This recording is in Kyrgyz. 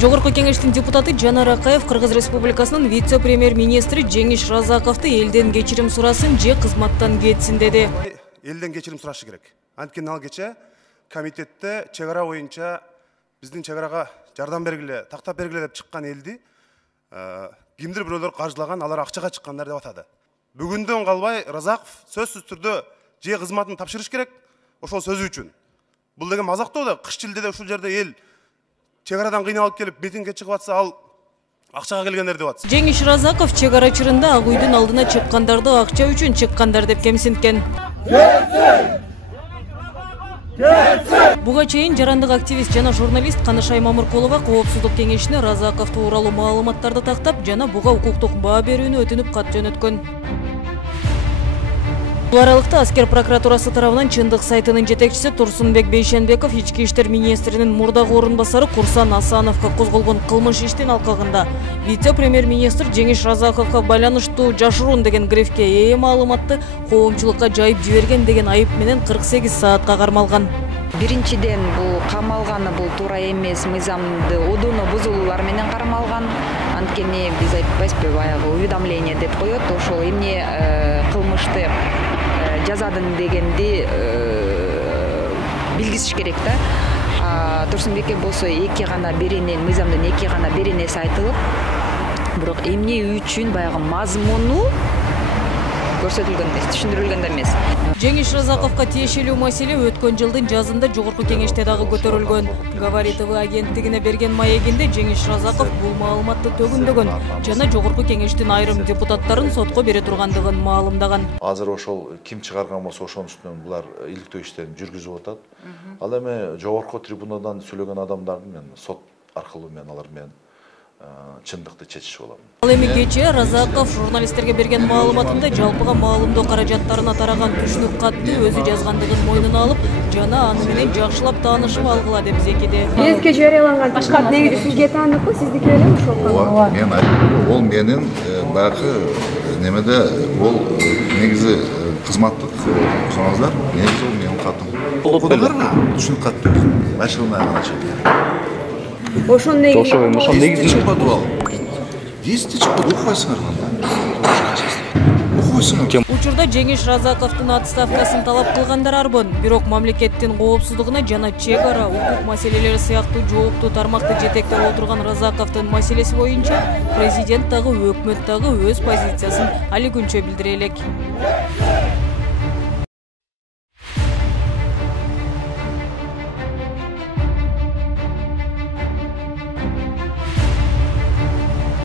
Жогорку кеңештин депутаты Жанар Акаев Кыргыз Республикасынын вице-премьер-министри Жеңиш Разаковду элден кечирим сурасын же кызматтан кетсин деди. Элден кечирим сурашы керек. Анткени ал кече комитетте чек ара боюнча биздин чек арага жардам бергиле, тактап бергиле деп чыккан элди кимдир бирөөлөр каржылаган, алар акчага чыккандар деп атады. Бүгүндөн калбай Разаков сөзсүз түрдө же кызматын тапшырыш керек, ошол сөзү үчүн. Бул деген мазактоо да, кыш жылде ушул жерде эл чек арадан кыйналып келип митингге чыгып атса, ал акчага келгендер деп атат. Жеңиш Разаков чек ара чырында Ак үйдүн алдына чыккандарды акча үчүн чыккандар деп кемсинткен. Буга чейин жарандык активист жана журналист Канышай Мамыркулова коопсуздук кеңешине Разаковду тууралуу маалыматтарды тактап жана буга укуктук баа берүүнү өтүнүп кат жөнөткөн. Бул аралыкта аскер прокуратурасы тарабынан Чындык сайтынын жетекчиси Турсунбек Бейшенбеков ички иштер министринин мурдагы орун басары Курсан Асановго козголгон кылмыш иштин алкагында вице-премьер-министр Жеңиш Разаковго байланыштуу жашыруун деген грифке ээ маалыматты коомчулукка жайып жиберген деген айып менен 48 саатка кармалган. Биринчиден бул камалганы бул туура эмес, мыйзамды одоно бузулуулар менен кармалган. Анткени биз айтпайбызбы, баягы уведомление деп коет, ошол эмне кылмышты жазадын дегенди билгизиш керек да. Турсунбекке болсо эки гана беренен, мыйзамдын эки гана беренеси айтылып, бирок эмне үчүн баягы мазмуну көрсөтүлгөн, түшүндүрүлгөн эмес. Жеңиш Разаковго тиешелүү маселе өткөн жылдын жазында жогорку кеңеште дагы көтөрүлгөн. Говори ТВ агенттигине берген маегинде Жеңиш Разаков бул маалыматты төгүндөгөн жана жогорку кеңештин айрым депутаттарын сотко бере тургандыгын маалымдаган. Азыр ошол ким чыгарган болсо ошонун үстүнөн булар иликтөө иштерин жүргүзүп атат. Ал эми жогорку трибунадан сүйлөгөн адамдарды мен сот аркылуу мен алар менен чындыкты чечишип алам. Ал эми кечээ Разаков журналисттерге берген маалыматында жалпыга маалымдоо каражаттарына тараган түшүнүк катты өзү жазгандыгын мойнуна алып, жана аны менен жакшылап таанышып алгыла деп зекиди. Бизге жарыяланган түшүнүк негизи сизге тааныкпы, сиздики элеби ошол? Мен ол менин баягы немеде ол негизи кызматтык сунаңыздар, негизи ол менин катым. Окудуңарбы? Түшүнүк катты. Башына гана чыкты. Ошон негизи чыкпады ал. Десте чыкпады, окуйсуңар кандай. Окуйсуңар. Учурда Жеңиш Разаковдун отставкасын талап кылгандар арбын. Бирок мамлекеттин коопсуздугуна жана чек ара, укук маселелери сыяктуу жооптуу тармакты жетектеп отурган Разаковдун маселеси боюнча президент дагы өкмөт дагы өз позициясын али күнчө билдире элек.